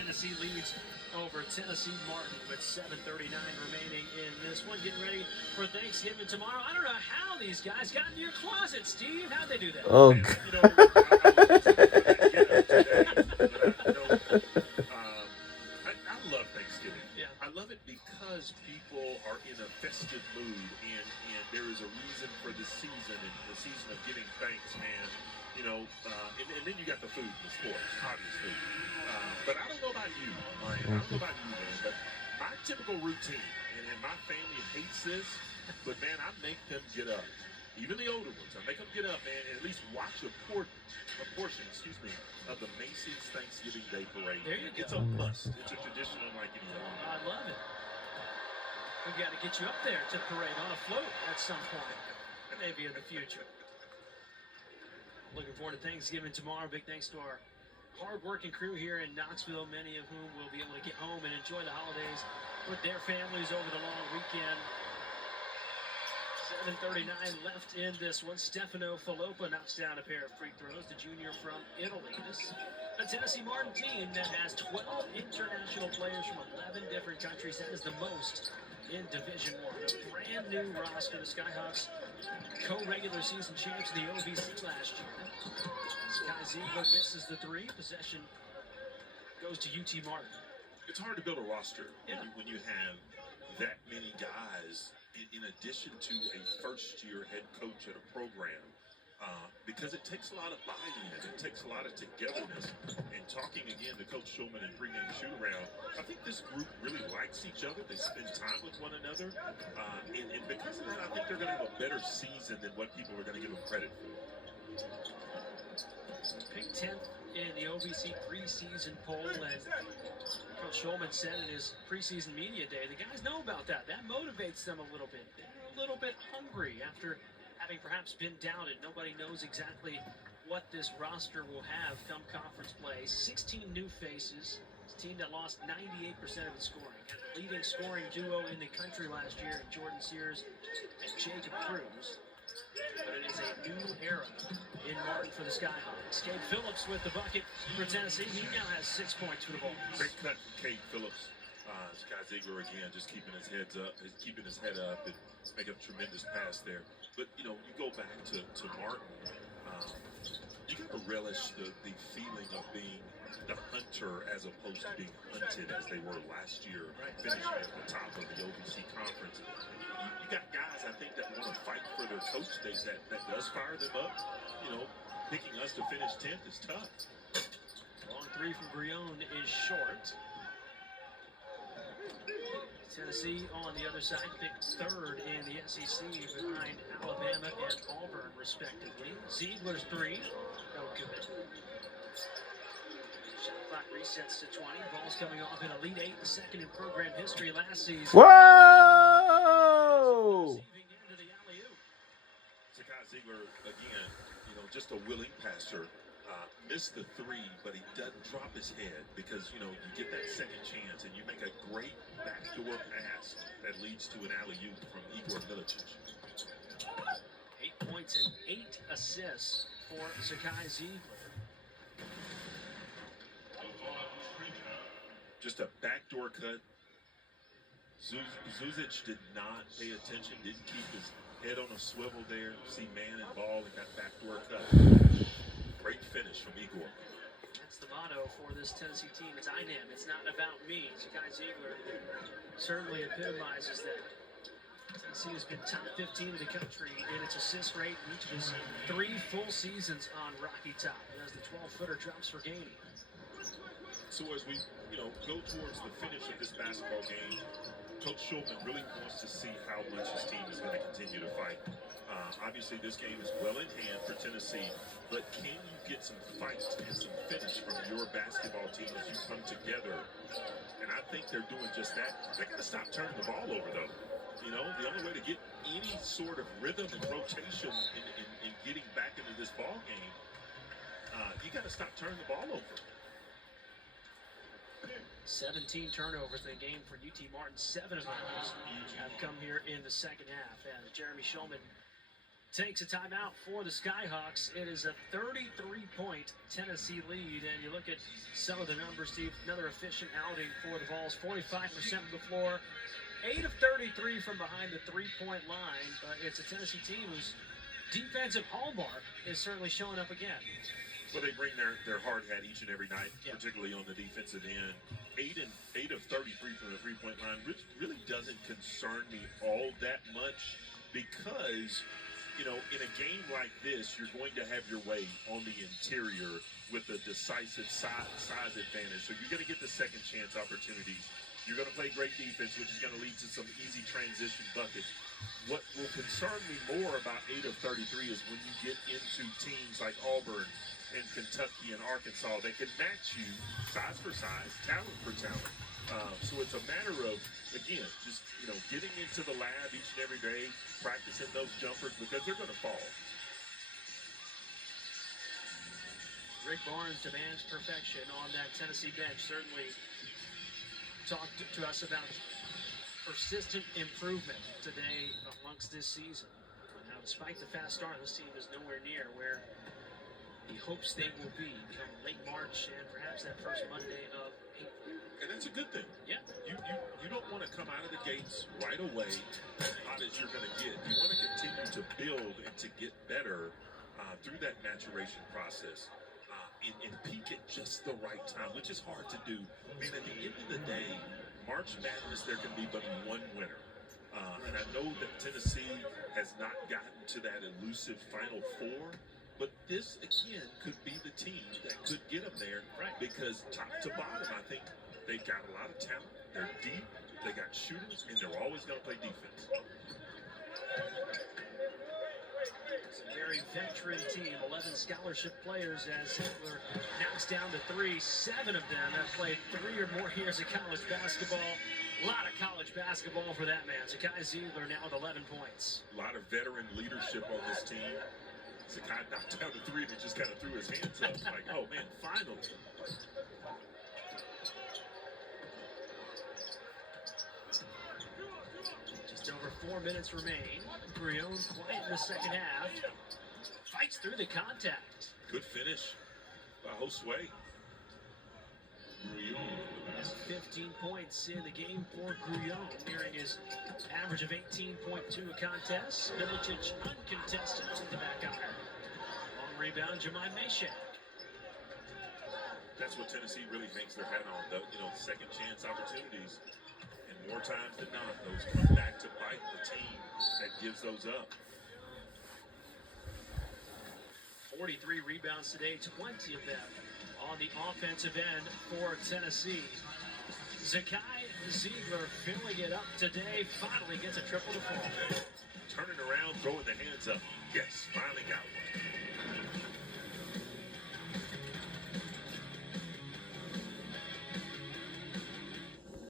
Tennessee leads over Tennessee Martin with 7:39 remaining in this one. Getting ready for Thanksgiving tomorrow. I don't know how these guys got into your closet, Steve. How'd they do that? Oh, And, you know, I was just looking at get up today, but I love Thanksgiving. Yeah. I love it because people are in a festive mood, and there is a reason for the season and the season of giving thanks, man. You know, and then you got the food, the sports, obviously. But I don't know about you, Ryan. I don't know about you, man. But my typical routine, and my family hates this, but man, I make them get up. Even the older ones, I make them get up, man, and at least watch a portion, of the Macy's Thanksgiving Day Parade. There you go. It's a must. It's a tradition unlike any other. I love it. We've got to get you up there to the parade on a float at some point, maybe in the future. Looking forward to Thanksgiving tomorrow. Big thanks to our hard-working crew here in Knoxville, many of whom will be able to get home and enjoy the holidays with their families over the long weekend. 7:39 left in this one. Stefano Filippo knocks down a pair of free throws. The junior from Italy. This is a Tennessee Martin team that has 12 international players from 11 different countries. That is the most in Division I. A brand new roster. The Skyhawks, co-regular season champs in the OVC last year. Sky Ziegler misses the three. Possession goes to UT Martin. It's hard to build a roster Yeah. when you have that many guys in addition to a first-year head coach at a program, because it takes a lot of buy-in, it takes a lot of togetherness. And talking again to Coach Schulman in pregame shoot-around, I think this group really likes each other. They spend time with one another, and because of that, I think they're going to have a better season than what people are going to give them credit for. Picked 10th in the OVC preseason poll, and Coach Schulman said in his preseason media day, the guys know about that. That motivates them a little bit. They're a little bit hungry after having perhaps been doubted. Nobody knows exactly what this roster will have come conference play. 16 new faces. It's a team that lost 98% of its scoring. Had the leading scoring duo in the country last year, Jordan Sears and Jacob Cruz. But it is a new era in Martin for the Skyhawks. Cade Phillips with the bucket for Tennessee. He now has 6 points for the Vols. Great cut from Cade Phillips. Sky Ziegler again, just keeping his head up and making a tremendous pass there. But you know, you go back to Martin. You got to relish the feeling of being the hunter as opposed to being hunted as they were last year, finishing at the top of the OVC conference. You got guys, I think, that want to fight for their coach days. That does fire them up. You know, picking us to finish 10th is tough. Long three from Grione is short. Tennessee on the other side picked third in the SEC behind Alabama and Auburn, respectively. Ziegler's three, no good. Shot clock resets to 20. Ball's coming off in Elite Eight, the second in program history last season. Whoa! Into the alley-oop. Sky Ziegler, again, you know, just a willing passer. Missed the three, but he doesn't drop his head because, you know, you get that second chance and you make a great backdoor pass that leads to an alley-oop from Igor Milicic. 8 points and 8 assists for Sky Ziegler. Just a backdoor cut. Zuzic did not pay attention, didn't keep his head on a swivel there. See man and ball and got backdoor cut. Great finish from Igor. That's the motto for this Tennessee team. It's INAM. It's not about me. Sky Ziegler certainly epitomizes that. Tennessee has been top 15 in the country in its assist rate in each of his 3 full seasons on Rocky Top. And as the 12-footer drops for Gainey. So as we, you know, go towards the finish of this basketball game, Coach Schulman really wants to see how much his team is going to continue to fight. Obviously, this game is well in hand for Tennessee, but can you get some fight and some finish from your basketball team as you come together? And I think they're doing just that. They got to stop turning the ball over, though. You know, the only way to get any sort of rhythm and rotation in getting back into this ball game, you got to stop turning the ball over. 17 turnovers in the game for UT Martin. 7 of those have come here in the second half. As Jeremy Schulman takes a timeout for the Skyhawks. It is a 33-point Tennessee lead, and you look at some of the numbers, Steve. Another efficient outing for the Vols, 45% from the floor, 8 of 33 from behind the three-point line. But it's a Tennessee team whose defensive hallmark is certainly showing up again. Well, they bring their hard hat each and every night, Yeah. particularly on the defensive end. 8 of 33 from the three-point line, which really doesn't concern me all that much because, you know, in a game like this, you're going to have your way on the interior with a decisive size advantage. So you're going to get the second chance opportunities. You're going to play great defense, which is going to lead to some easy transition buckets. What will concern me more about 8 of 33 is when you get into teams like Auburn and Kentucky and Arkansas that can match you size for size, talent for talent. So it's a matter of, again, just, you know, getting into the lab each and every day, practicing those jumpers because they're going to fall. Rick Barnes demands perfection on that Tennessee bench. Certainly talked to us about persistent improvement today amongst this season. Now, despite the fast start, this team is nowhere near where he hopes they will be come late March and perhaps that first Monday of April. And that's a good thing. Yeah. You don't want to come out of the gates right away as hot as you're going to get. You want to continue to build and to get better through that maturation process and peak at just the right time, which is hard to do. Man, at the end of the day, March Madness, there can be but one winner. And I know that Tennessee has not gotten to that elusive Final Four. But this, again, could be the team that could get them there. Right. Because top to bottom, I think they've got a lot of talent. They're deep. They got shooters, and they're always going to play defense. It's a very veteran team. 11 scholarship players as Hitler knocks down to 3. 7 of them have played 3 or more years of college basketball. A lot of college basketball for that man. Zakai Zeigler now with 11 points. A lot of veteran leadership on this team. Zakai knocked down to 3 and he just kind of threw his hands up like, oh man, finally. Just over 4 minutes remain. Brion quiet in the second half. Fights through the contact. Good finish by Josue. Has 15 points in the game for Grullon, nearing his average of 18.2 a contest. Milicic uncontested to the back iron. Long rebound, Jemai Meshack. That's what Tennessee really hangs their hat on, though. You know, second chance opportunities. And more times than not, those come back to bite the team that gives those up. 43 rebounds today, 20 of them on the offensive end for Tennessee. Zakai Zeigler filling it up today, finally gets a triple to fall. Turning around, throwing the hands up. Yes, finally got one.